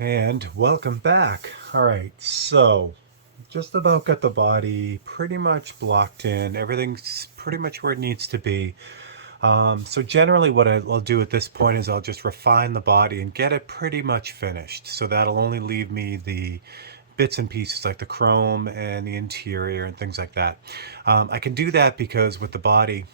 And welcome back. All right, so just about got the body pretty much blocked in. Everything's pretty much where it needs to be. So generally what I'll do at this point is I'll just refine the body and get it pretty much finished. So that'll only leave me the bits and pieces like the chrome and the interior and things like that. I can do that because with the body,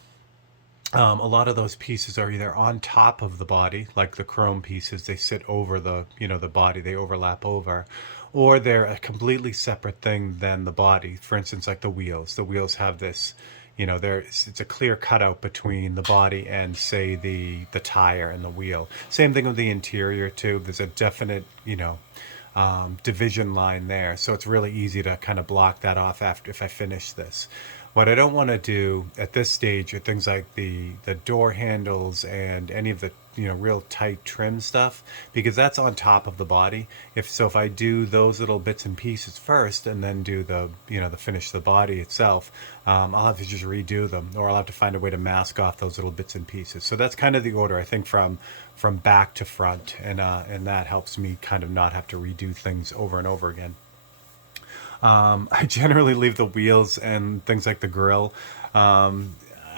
a lot of those pieces are either on top of the body, like the chrome pieces, they sit over the body, they overlap over, or they're a completely separate thing than the body. For instance, like the wheels. The wheels have this, it's a clear cutout between the body and say the tire and the wheel. Same thing with the interior too. There's a definite, division line there. So it's really easy to kind of block that off after if I finish this. What I don't want to do at this stage are things like the door handles and any of the real tight trim stuff, because that's on top of the body. If I do those little bits and pieces first and then do the finish the body itself, I'll have to just redo them, or I'll have to find a way to mask off those little bits and pieces. So that's kind of the order, I think, from back to front, and that helps me kind of not have to redo things over and over again. I generally leave the wheels and things like the grill. Um,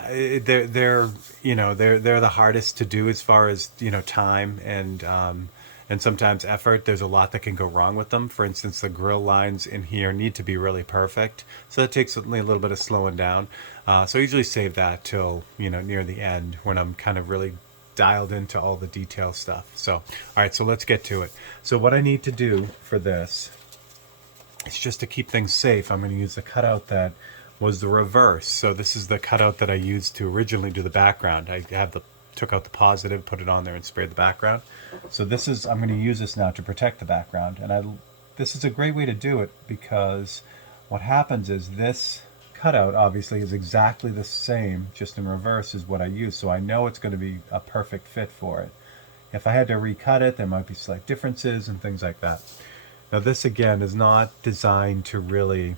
they're the hardest to do as far as time and sometimes effort. There's a lot that can go wrong with them. For instance, the grill lines in here need to be really perfect, so that takes only a little bit of slowing down. So I usually save that till near the end when I'm kind of really dialed into all the detail stuff. So all right, so let's get to it. So what I need to do for this, it's just to keep things safe. I'm going to use the cutout that was the reverse. So this is the cutout that I used to originally do the background. Took out the positive, put it on there, and sprayed the background. So I'm going to use this now to protect the background. And this is a great way to do it, because what happens is this cutout obviously is exactly the same, just in reverse, as what I used. So I know it's going to be a perfect fit for it. If I had to recut it, there might be slight differences and things like that. Now this again is not designed to really,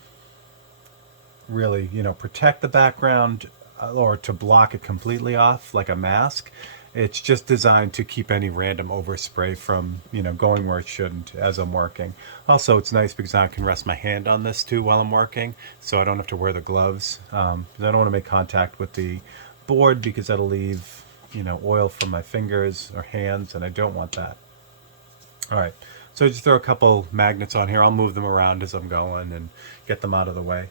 protect the background, or to block it completely off like a mask. It's just designed to keep any random overspray from, going where it shouldn't as I'm working. Also, it's nice because I can rest my hand on this too while I'm working, so I don't have to wear the gloves. 'Cause I don't want to make contact with the board, because that'll leave, oil from my fingers or hands, and I don't want that. All right, so just throw a couple magnets on here. I'll move them around as I'm going and get them out of the way.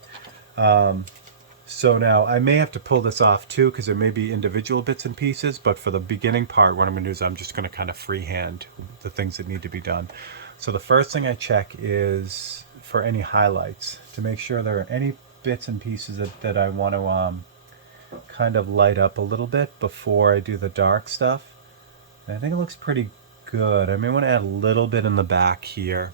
So now I may have to pull this off too, because there may be individual bits and pieces, but for the beginning part, what I'm going to do is I'm just going to kind of freehand the things that need to be done. So the first thing I check is for any highlights, to make sure there are any bits and pieces that I want to kind of light up a little bit before I do the dark stuff. And I think it looks pretty good. I may want to add a little bit in the back here.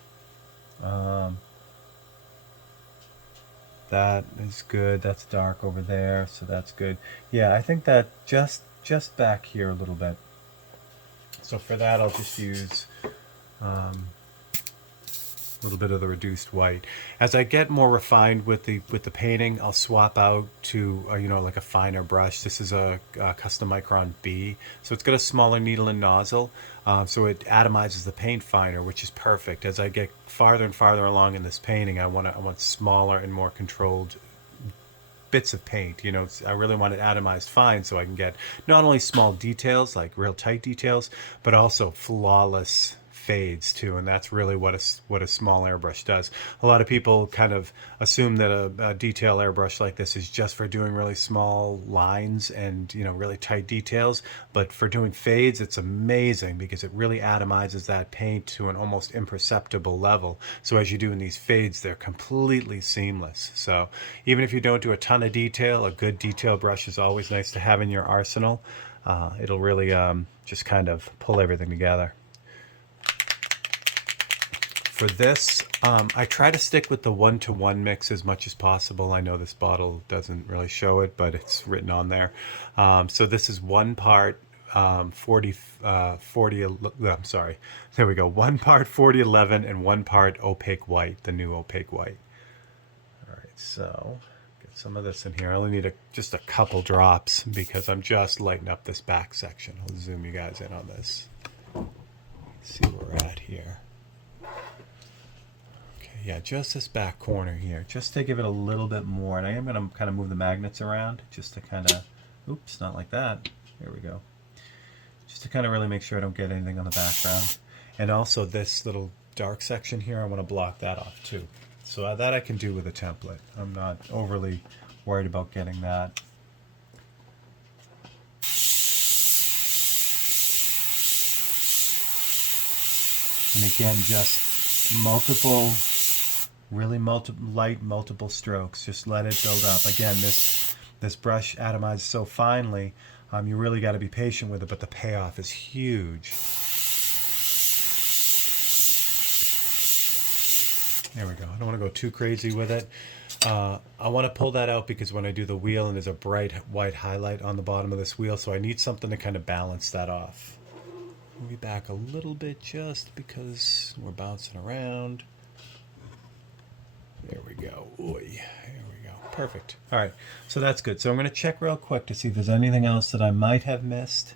That is good. That's dark over there, so that's good. Yeah, I think that just back here a little bit. So for that, I'll just use a little bit of the reduced white. As I get more refined with the painting, I'll swap out to like a finer brush. This is a custom Micron B, so it's got a smaller needle and nozzle, so it atomizes the paint finer, which is perfect. As I get farther and farther along in this painting, I want smaller and more controlled bits of paint. I really want it atomized fine, so I can get not only small details, like real tight details, but also flawless fades too, and that's really what a small airbrush does. A lot of people kind of assume that a detail airbrush like this is just for doing really small lines and really tight details, but for doing fades, it's amazing because it really atomizes that paint to an almost imperceptible level. So as you do in these fades, they're completely seamless. So even if you don't do a ton of detail, a good detail brush is always nice to have in your arsenal. It'll really just kind of pull everything together. For this, I try to stick with the 1-to-1 mix as much as possible. I know this bottle doesn't really show it, but it's written on there. So this is one part 40, I'm sorry, there we go. One part 4011 and one part opaque white, the new opaque white. All right, so get some of this in here. I only need just a couple drops because I'm just lighting up this back section. I'll zoom you guys in on this. Let's see where we're at here. yeah, just this back corner here, just to give it a little bit more. And I am going to kind of move the magnets around just to kind of, oops, not like that. There we go. Just to kind of really make sure I don't get anything on the background. And also this little dark section here, I want to block that off too. So that I can do with a template. I'm not overly worried about getting that. And again, just multiple strokes. Just let it build up. Again, this brush atomizes so finely, you really got to be patient with it, but the payoff is huge. There we go. I don't want to go too crazy with it. I want to pull that out because when I do the wheel and there's a bright white highlight on the bottom of this wheel, so I need something to kind of balance that off. Move back a little bit just because we're bouncing around. There we go. Oy. There we go. Perfect. All right. So that's good. So I'm going to check real quick to see if there's anything else that I might have missed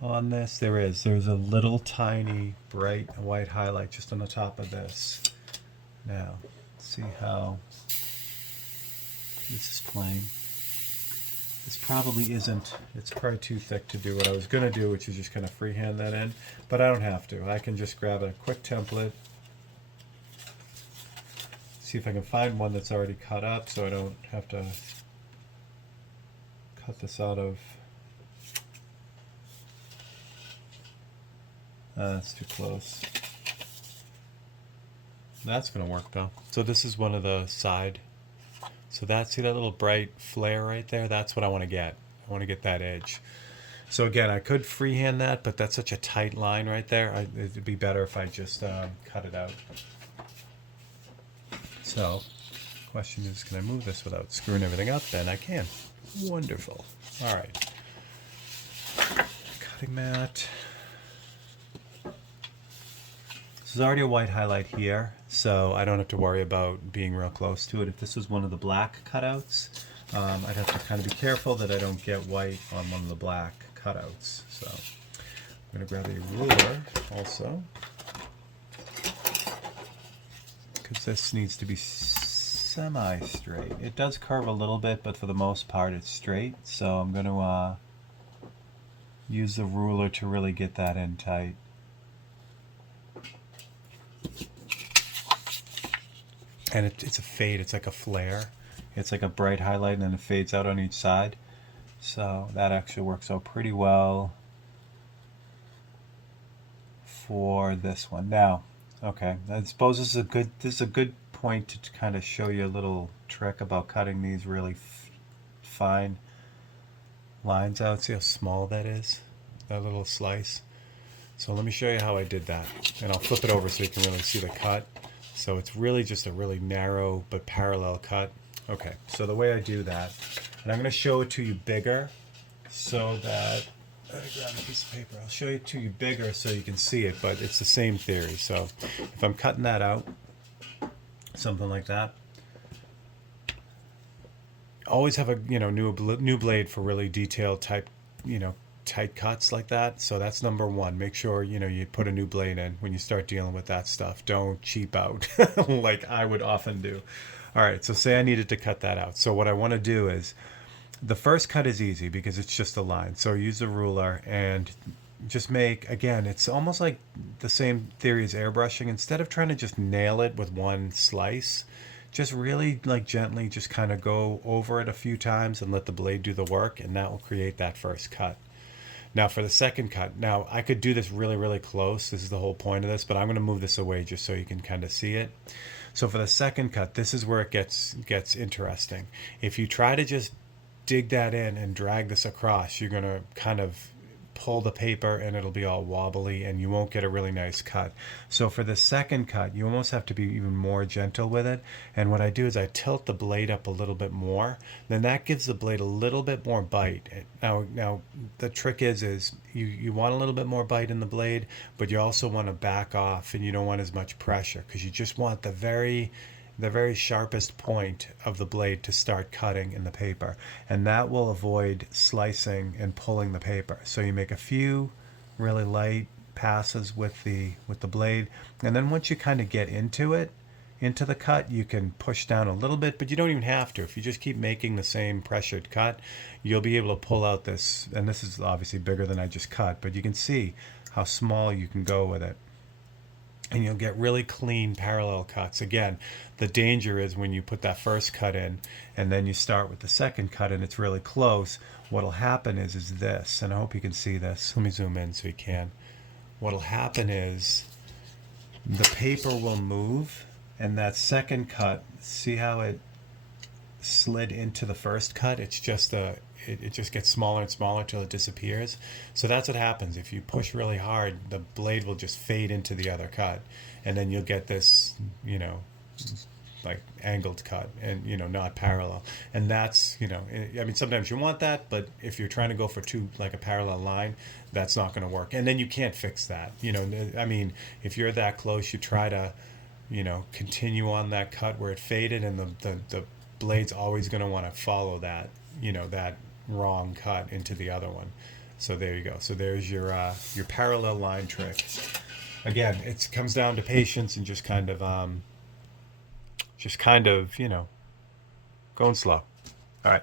on this. There is. There's a little tiny bright white highlight just on the top of this. Now, let's see how this is playing. This probably isn't, it's probably too thick to do what I was going to do, which is just kind of freehand that in, but I don't have to. I can just grab a quick template, see if I can find one that's already cut up so I don't have to cut this out of, that's too close. That's going to work though. So this is one of the side. So see that little bright flare right there? That's what I want to get. I want to get that edge. So again, I could freehand that, but that's such a tight line right there. It'd be better if I just cut it out. So, question is, can I move this without screwing everything up? And I can. Wonderful. All right. Cutting mat. There's already a white highlight here, so I don't have to worry about being real close to it. If this was one of the black cutouts, I'd have to kind of be careful that I don't get white on one of the black cutouts. So I'm going to grab a ruler also, because this needs to be semi-straight. It does curve a little bit, but for the most part it's straight. So I'm going to use the ruler to really get that in tight. And it's a fade, it's like a flare. It's like a bright highlight and then it fades out on each side. So that actually works out pretty well for this one. Now, okay, I suppose this is a good point to kind of show you a little trick about cutting these really fine lines out. See how small that is? That little slice. So let me show you how I did that. And I'll flip it over so you can really see the cut. So it's really just a really narrow but parallel cut. Okay, so the way I do that, and I'm going to show it to you bigger so that, let me grab a piece of paper. I'll show it to you bigger so you can see it, but it's the same theory. So if I'm cutting that out, something like that, always have a new blade for really detailed type, tight cuts like that. So that's number one. Make sure you put a new blade in when you start dealing with that stuff. Don't cheap out like I would often do. All right, so say I needed to cut that out. So what I want to do is, the first cut is easy because it's just a line. So use the ruler and just make, again, it's almost like the same theory as airbrushing. Instead of trying to just nail it with one slice, just really gently just kind of go over it a few times and let the blade do the work, and that will create that first cut. Now for the second cut, now I could do this really, really close. This is the whole point of this, but I'm going to move this away just so you can kind of see it. So for the second cut, this is where it gets interesting. If you try to just dig that in and drag this across, you're going to kind of pull the paper and it'll be all wobbly and you won't get a really nice cut. So for the second cut, you almost have to be even more gentle with it. And what I do is I tilt the blade up a little bit more. Then that gives the blade a little bit more bite. Now the trick is you want a little bit more bite in the blade, but you also want to back off and you don't want as much pressure because you just want the very sharpest point of the blade to start cutting in the paper, and that will avoid slicing and pulling the paper. So you make a few really light passes with the blade, and then once you kind of get into it, into the cut, you can push down a little bit, but you don't even have to. If you just keep making the same pressured cut, you'll be able to pull out this, and this is obviously bigger than I just cut, but you can see how small you can go with it. And you'll get really clean parallel cuts. Again, the danger is when you put that first cut in and then you start with the second cut and it's really close, what'll happen is this, and I hope you can see this. Let me zoom in so you can. What'll happen is the paper will move, and that second cut, see how it slid into the first cut? It's just it just gets smaller and smaller till it disappears. So that's what happens. If you push really hard, the blade will just fade into the other cut, and then you'll get this, you know, like angled cut, and, you know, not parallel. And that's, you know, I mean, sometimes you want that, but if you're trying to go for like a parallel line, that's not going to work. And then you can't fix that. You know, I mean, if you're that close, you try to, you know, continue on that cut where it faded, and the blade's always going to want to follow that, you know, that wrong cut into the other one. So there you go. So there's your parallel line trick. Again, it comes down to patience and just kind of you know, going slow. All right.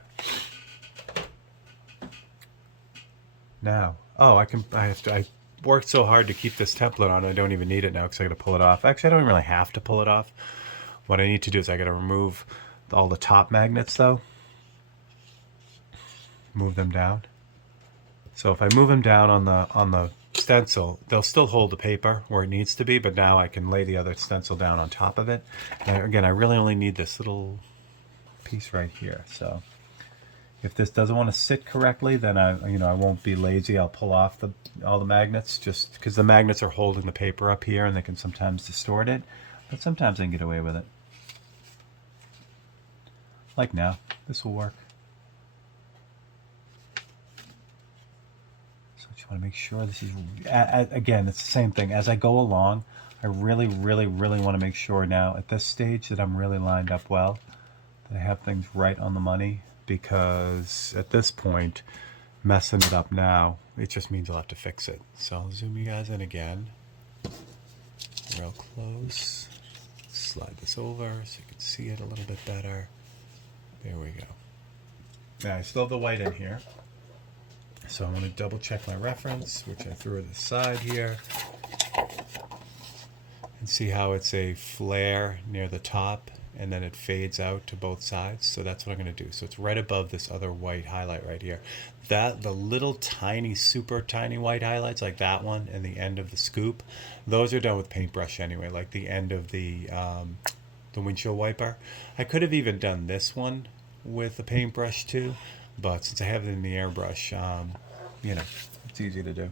Now, I worked so hard to keep this template on, I don't even need it now because I got to pull it off. Actually, I don't really have to pull it off. What I need to do is I got to remove all the top magnets though. Move them down. So if I move them down on the stencil, they'll still hold the paper where it needs to be, but now I can lay the other stencil down on top of it. And again, I really only need this little piece right here. So if this doesn't want to sit correctly, then I won't be lazy. I'll pull off all the magnets, just because the magnets are holding the paper up here and they can sometimes distort it, but sometimes I can get away with it. Like now, this will work. I want to make sure this is, again, it's the same thing. As I go along, I really, really, really want to make sure now at this stage that I'm really lined up well, that I have things right on the money, because at this point, messing it up now, it just means I'll have to fix it. So I'll zoom you guys in again, real close, slide this over so you can see it a little bit better. There we go. Now I still have the white in here. So I want to double check my reference, which I threw to the side here, and see how it's a flare near the top and then it fades out to both sides. So that's what I'm going to do. So it's right above this other white highlight right here. The little tiny, super tiny white highlights like that one and the end of the scoop, those are done with paintbrush anyway, like the end of the windshield wiper. I could have even done this one with the paintbrush too, but since I have it in the airbrush, you know, it's easy to do.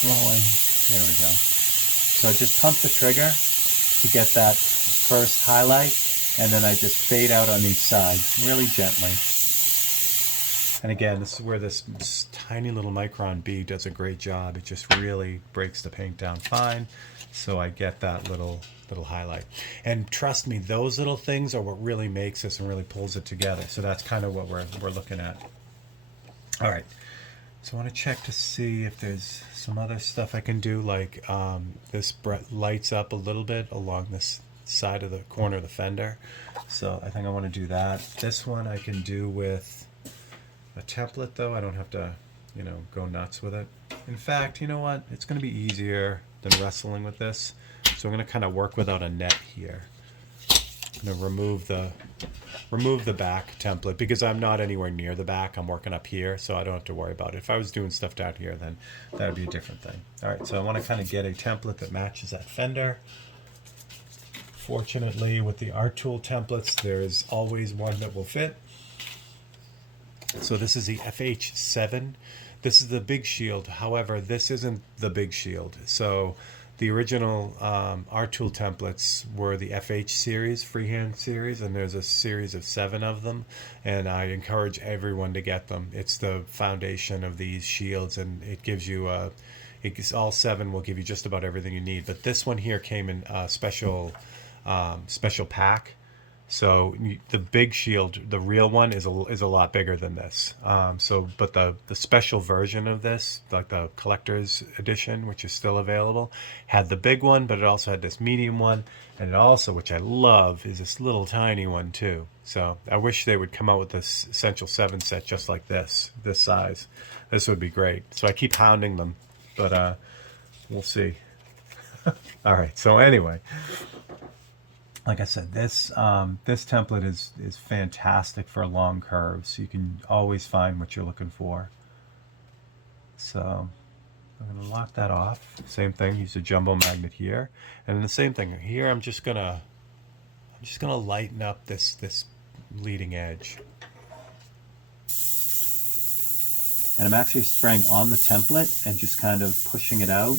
Flowing. There we go. So I just pump the trigger to get that first highlight, and then I just fade out on each side really gently. And again, this is where this tiny little micron bead does a great job. It just really breaks the paint down fine, so I get that little highlight. And trust me, those little things are what really makes this and really pulls it together. So that's kind of what we're looking at. All right. So I want to check to see if there's some other stuff I can do, like this lights up a little bit along this side of the corner of the fender. So I think I want to do that. This one I can do with a template though. I don't have to, you know, go nuts with it. In fact, you know what? It's going to be easier than wrestling with this. So I'm going to kind of work without a net here. I'm going to remove the back template because I'm not anywhere near the back. I'm working up here, so I don't have to worry about it. If I was doing stuff down here, then that would be a different thing. All right, so I want to kind of get a template that matches that fender. Fortunately, with the Art Tool templates, there's always one that will fit. So this is the FH7. This is the big shield. However, this isn't the big shield. So the original Art Tool templates were the FH series, freehand series, and there's a series of 7 of them, and I encourage everyone to get them. It's the foundation of these shields, and it gives you all 7 will give you just about everything you need. But this one here came in a special pack. So the big shield, the real one, is a lot bigger than this. But the special version of this, like the collector's edition, which is still available, had the big one, but it also had this medium one, and it also, which I love, is this little tiny one too. So I wish they would come out with this Essential 7 set just like this size. This would be great. So I keep hounding them, but we'll see. All right. So anyway, like I said, this template is fantastic for long curves. You can always find what you're looking for. So I'm going to lock that off. Same thing, use a jumbo magnet here, and then the same thing here. I'm just gonna lighten up this leading edge, and I'm actually spraying on the template and just kind of pushing it out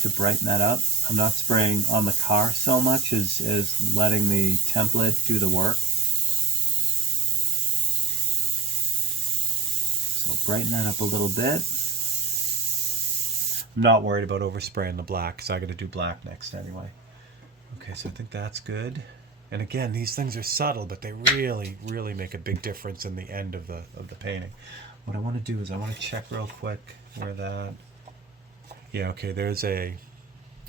to brighten that up. I'm not spraying on the car so much as letting the template do the work. So brighten that up a little bit. I'm not worried about overspraying the black because I got to do black next anyway. Okay, so I think that's good. And again, these things are subtle, but they really, really make a big difference in the end of the painting. What I want to do is I want to check real quick where that. Yeah, okay, there's a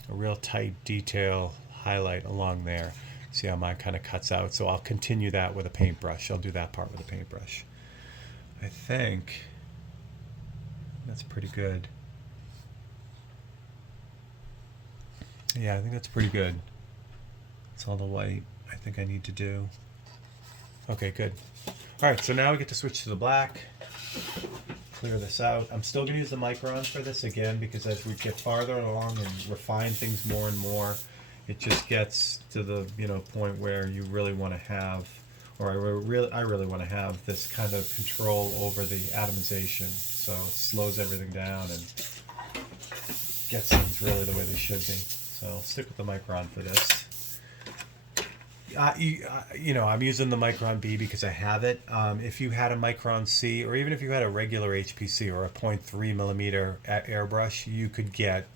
real tight detail highlight along there. See how mine kind of cuts out? So I'll continue that with a paintbrush. I'll do that part with a paintbrush. I think that's pretty good. Yeah, I think that's pretty good. That's all the white I think I need to do. Okay, good. All right, so now we get to switch to the black. Clear this out. I'm still going to use the micron for this again because as we get farther along and refine things more and more, it just gets to the point where you really want to have, or I really want to have this kind of control over the atomization. So it slows everything down and gets things really the way they should be. So I'll stick with the micron for this. I'm using the Micron B because I have it. If you had a Micron C, or even if you had a regular HPC or a 0.3 millimeter airbrush, you could get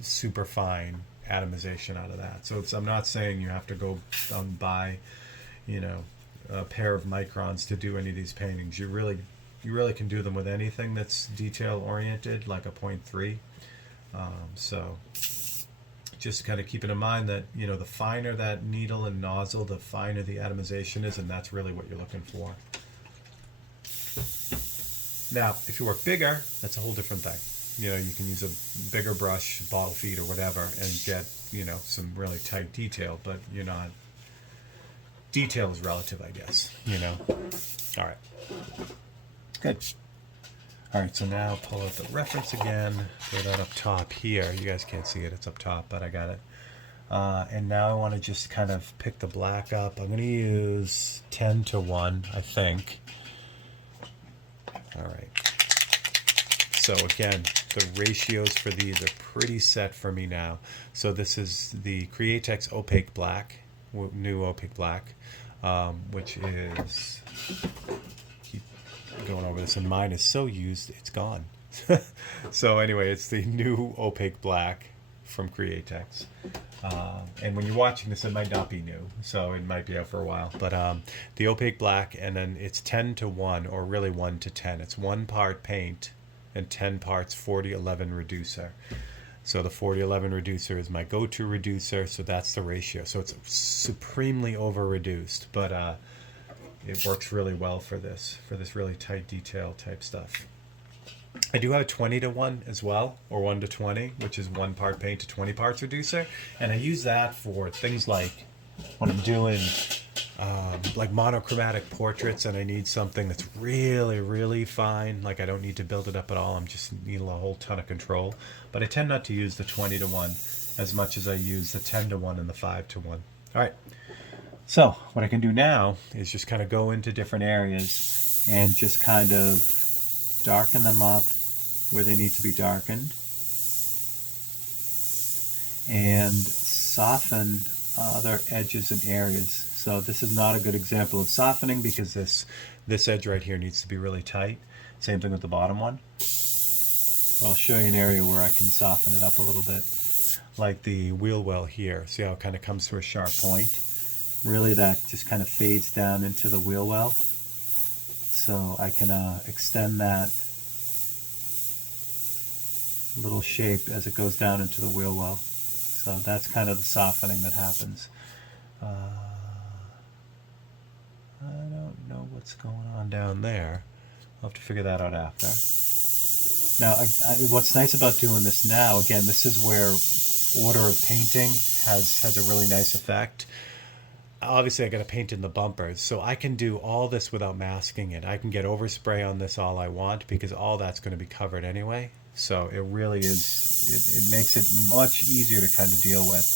super fine atomization out of that. So I'm not saying you have to go buy, a pair of Microns to do any of these paintings. You really can do them with anything that's detail oriented, like a 0.3. So just kind of keeping in mind that, the finer that needle and nozzle, the finer the atomization is, and that's really what you're looking for. Now, if you work bigger, that's a whole different thing. You can use a bigger brush, bottle feed or whatever, and get, some really tight detail, but detail is relative, I guess, All right. Good. All right, so now pull out the reference again, throw that up top here. You guys can't see it, it's up top, but I got it. And now I want to just kind of pick the black up. I'm going to use 10:1, I think. All right. So again, the ratios for these are pretty set for me now. So this is the Createx Opaque Black, new Opaque Black, which is... going over this, and mine is so used it's gone. So anyway, it's the new Opaque Black from Createx, and when you're watching this it might not be new, so it might be out for a while, but the Opaque Black, and then it's 10:1, or really 1:10. It's 1 part paint and 10 parts 4011 reducer. So the 4011 reducer is my go-to reducer, so that's the ratio. So it's supremely over reduced, but it works really well for this really tight detail type stuff. I do have a 20:1 as well, or 1:20, which is 1 part paint to 20 parts reducer, and I use that for things like when I'm doing like monochromatic portraits and I need something that's really, really fine. Like I don't need to build it up at all. I'm just need a whole ton of control. But I tend not to use the 20:1 as much as I use the 10:1 and the 5:1. All right. So what I can do now is just kind of go into different areas and just kind of darken them up where they need to be darkened and soften other edges and areas. So this is not a good example of softening because this edge right here needs to be really tight. Same thing with the bottom one. But I'll show you an area where I can soften it up a little bit, like the wheel well here. See how it kind of comes to a sharp point? really that just kind of fades down into the wheel well. So I can extend that little shape as it goes down into the wheel well. So that's kind of the softening that happens. I don't know what's going on down there. I'll have to figure that out after. Now, what's nice about doing this now, again, this is where order of painting has a really nice effect. Obviously, I got to paint in the bumpers, so I can do all this without masking it. I can get overspray on this all I want because all that's going to be covered anyway. So it really is, it makes it much easier to kind of deal with.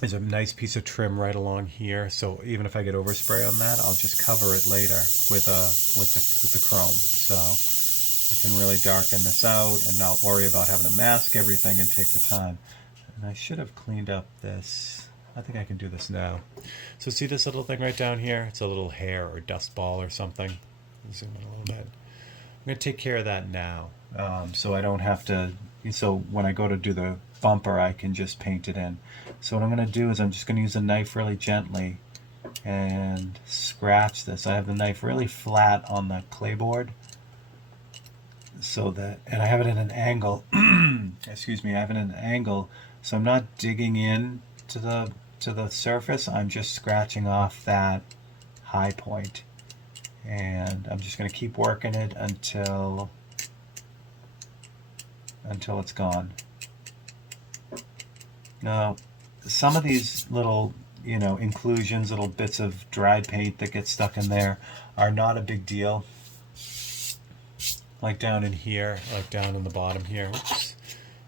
There's a nice piece of trim right along here, so even if I get overspray on that, I'll just cover it later with the chrome. So I can really darken this out and not worry about having to mask everything and take the time. And I should have cleaned up this. I think I can do this now. So see this little thing right down here? It's a little hair or dust ball or something. Zoom in a little bit. I'm going to take care of that now, so I don't have to, so when I go to do the bumper, I can just paint it in. So what I'm going to do is I'm just going to use a knife really gently and scratch this. I have the knife really flat on the clay board, so that, and I have it at an angle, excuse me, I have it at an angle, so I'm not digging in to the surface, I'm just scratching off that high point. And I'm just going to keep working it until it's gone. Now, some of these little, inclusions, little bits of dried paint that get stuck in there are not a big deal. Like down in here, like down in the bottom here. Oops.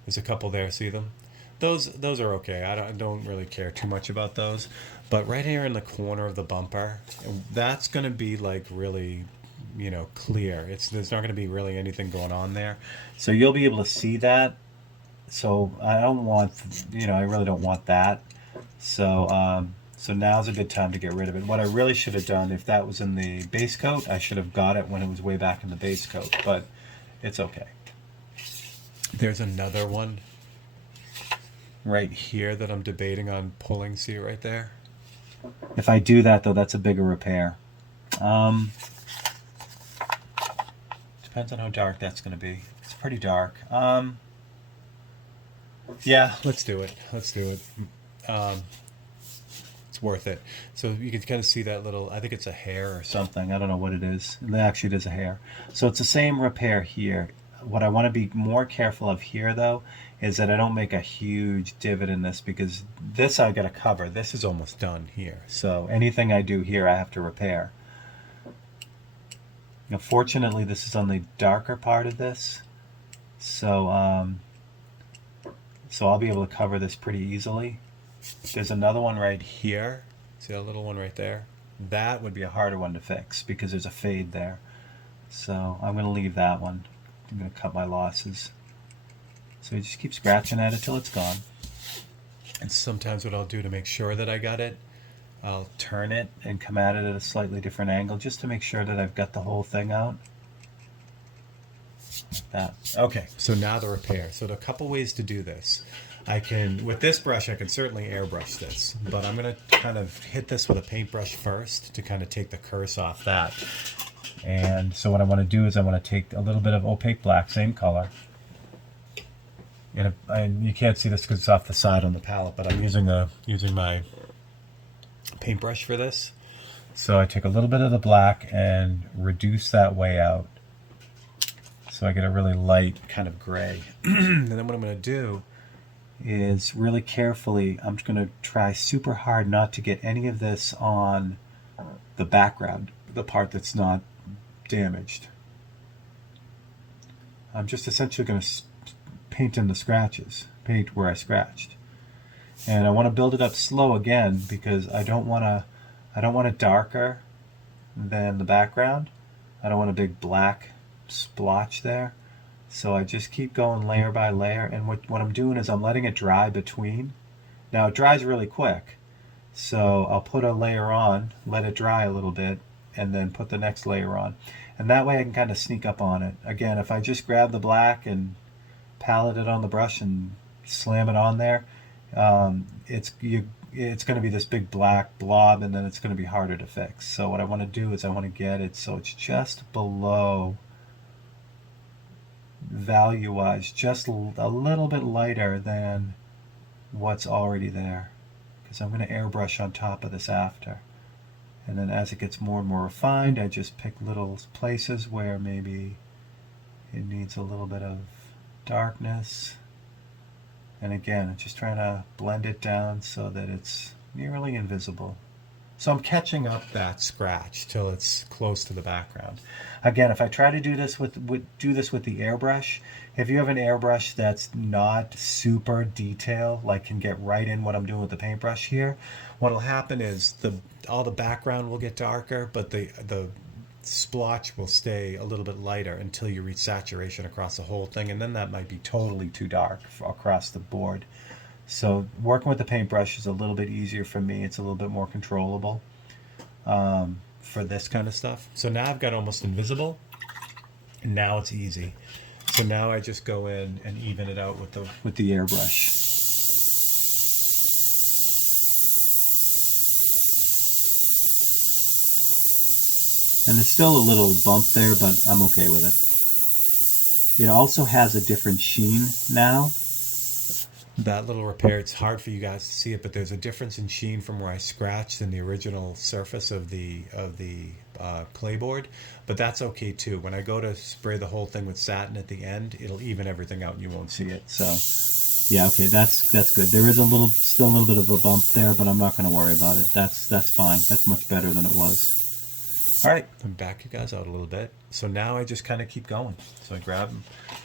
There's a couple there, see them? Those are okay. I don't really care too much about those. But right here in the corner of the bumper, that's going to be like really, clear. There's not going to be really anything going on there. So you'll be able to see that. So I don't want, I really don't want that. So now's a good time to get rid of it. What I really should have done, if that was in the base coat, I should have got it when it was way back in the base coat. But it's okay. There's another one right here that I'm debating on pulling. See it right there? If I do that, though, that's a bigger repair. Depends on how dark that's going to be. It's pretty dark. Yeah, let's do it. It's worth it. So you can kind of see that little, I think it's a hair or something. I don't know what it is. Actually, it is a hair. So it's the same repair here. What I want to be more careful of here, though, is that I don't make a huge divot in this, because this I got to cover. This is almost done here. So anything I do here, I have to repair. Now, fortunately, this is on the darker part of this. So I'll be able to cover this pretty easily. There's another one right here. See that little one right there? That would be a harder one to fix because there's a fade there. So I'm going to leave that one. I'm going to cut my losses. So you just keep scratching at it till it's gone. And sometimes what I'll do to make sure that I got it, I'll turn it and come at it at a slightly different angle just to make sure that I've got the whole thing out. Like that. Okay, so now the repair. So there are a couple ways to do this. With this brush, I can certainly airbrush this, but I'm going to kind of hit this with a paintbrush first to kind of take the curse off that. And so what I want to do is I want to take a little bit of opaque black, same color. And you can't see this because it's off the side on the palette, but I'm using my paintbrush for this. So I take a little bit of the black and reduce that way out. So I get a really light kind of gray. And then what I'm going to do is really carefully, I'm just going to try super hard not to get any of this on the background, the part that's not damaged. I'm just essentially going to paint in the scratches, paint where I scratched. And I want to build it up slow again because I don't want it darker than the background. I don't want a big black splotch there. So I just keep going layer by layer, and what I'm doing is I'm letting it dry between. Now it dries really quick, so I'll put a layer on, let it dry a little bit, and then put the next layer on. And that way I can kind of sneak up on it. Again, if I just grab the black and palette it on the brush and slam it on there, it's going to be this big black blob, and then it's going to be harder to fix. So what I want to do is I want to get it so it's just below, value-wise, just a little bit lighter than what's already there, because I'm going to airbrush on top of this after. And then as it gets more and more refined, I just pick little places where maybe it needs a little bit of darkness. And again, I'm just trying to blend it down so that it's nearly invisible. So I'm catching up that scratch till it's close to the background. Again, if I try to do this with the airbrush, if you have an airbrush that's not super detailed, like can get right in what I'm doing with the paintbrush here, what'll happen is all the background will get darker, but the splotch will stay a little bit lighter until you reach saturation across the whole thing, and then that might be totally too dark across the board. So working with the paintbrush is a little bit easier for me. It's a little bit more controllable for this kind of stuff. So now I've got almost invisible, and now it's easy. So now I just go in and even it out with the airbrush. And there's still a little bump there, but I'm okay with it. It also has a different sheen now. That little repair, it's hard for you guys to see it, but there's a difference in sheen from where I scratched in the original surface of the clayboard, but that's okay too. When I go to spray the whole thing with satin at the end, it'll even everything out and you won't see it. So yeah, okay, that's good. There is still a little bit of a bump there, but I'm not going to worry about it. That's fine. That's much better than it was. All right, I'm back you guys out a little bit. So now I just kind of keep going. So I grab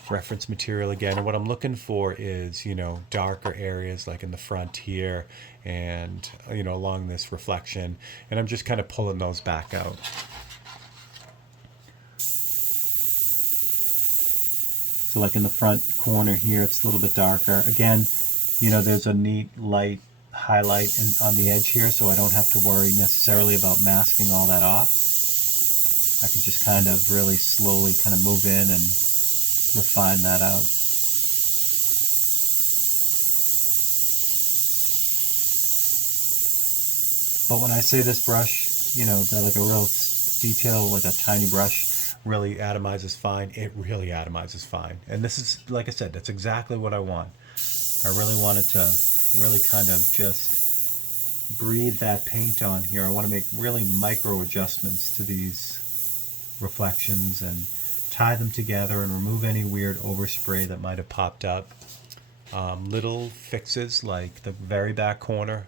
reference material again, and what I'm looking for is, darker areas like in the front here and, along this reflection, and I'm just kind of pulling those back out. So like in the front corner here, it's a little bit darker. Again, there's a neat light highlight on the edge here, so I don't have to worry necessarily about masking all that off. I can just kind of really slowly kind of move in and refine that out. But when I say this brush, that like a real detail, like a tiny brush, really atomizes fine, it really atomizes fine. And this is, like I said, that's exactly what I want. I really wanted to really kind of just breathe that paint on here. I want to make really micro adjustments to these reflections and tie them together and remove any weird overspray that might have popped up. Little fixes like the very back corner.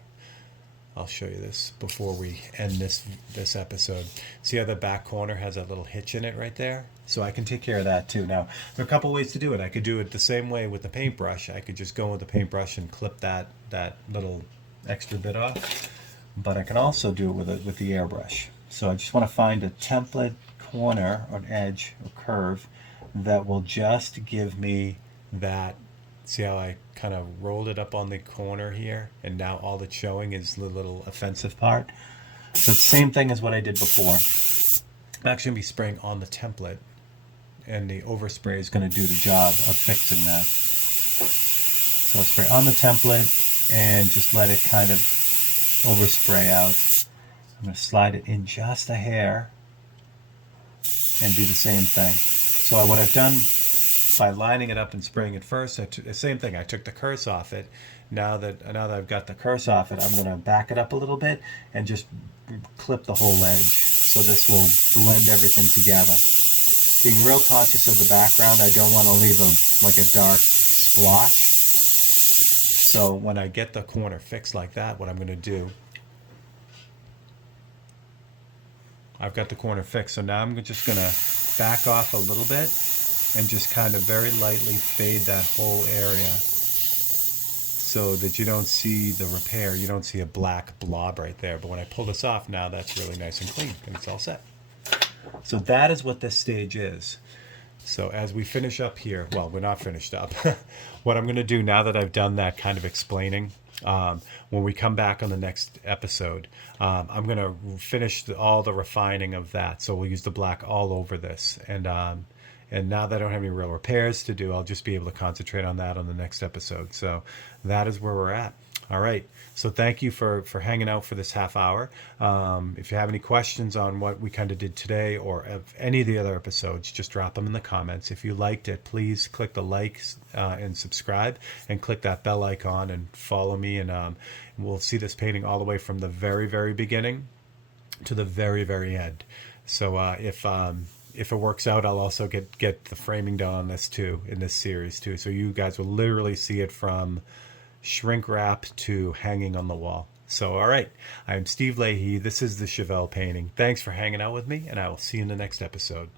I'll show you this before we end this episode. See how the back corner has that little hitch in it right there? So I can take care of that too. Now, there are a couple ways to do it. I could do it the same way with the paintbrush. I could just go with the paintbrush and clip that little extra bit off. But I can also do it with the airbrush. So I just want to find a template corner or an edge or curve that will just give me that. See how I kind of rolled it up on the corner here, and now all that's showing is the little offensive part. So it's the same thing as what I did before. I'm actually going to be spraying on the template, and the overspray is going to do the job of fixing that. So I'll spray on the template and just let it kind of overspray out. I'm going to slide it in just a hair and do the same thing. So what I've done by lining it up and spraying it first, the same thing. I took the curse off it. Now that I've got the curse off it, I'm going to back it up a little bit and just clip the whole edge. So this will blend everything together. Being real conscious of the background, I don't want to leave a dark splotch. So when I get the corner fixed like that, what I'm going to do, I've got the corner fixed. So now I'm just going to back off a little bit and just kind of very lightly fade that whole area so that you don't see the repair. You don't see a black blob right there. But when I pull this off, now that's really nice and clean and it's all set. So that is what this stage is. So as we finish up here, well, we're not finished up. What I'm going to do now that I've done that kind of explaining, when we come back on the next episode, I'm going to finish all the refining of that. So we'll use the black all over this. And now that I don't have any real repairs to do, I'll just be able to concentrate on that on the next episode. So that is where we're at. All right. So thank you for hanging out for this half hour. If you have any questions on what we kind of did today or of any of the other episodes, just drop them in the comments. If you liked it, please click the likes and subscribe, and click that bell icon and follow me. And we'll see this painting all the way from the very, very beginning to the very, very end. So if it works out, I'll also get the framing done on this too, in this series too. So you guys will literally see it from shrink wrap to hanging on the wall. So, all right, I'm Steve Leahy. This is the Chevelle painting. Thanks for hanging out with me, and I will see you in the next episode.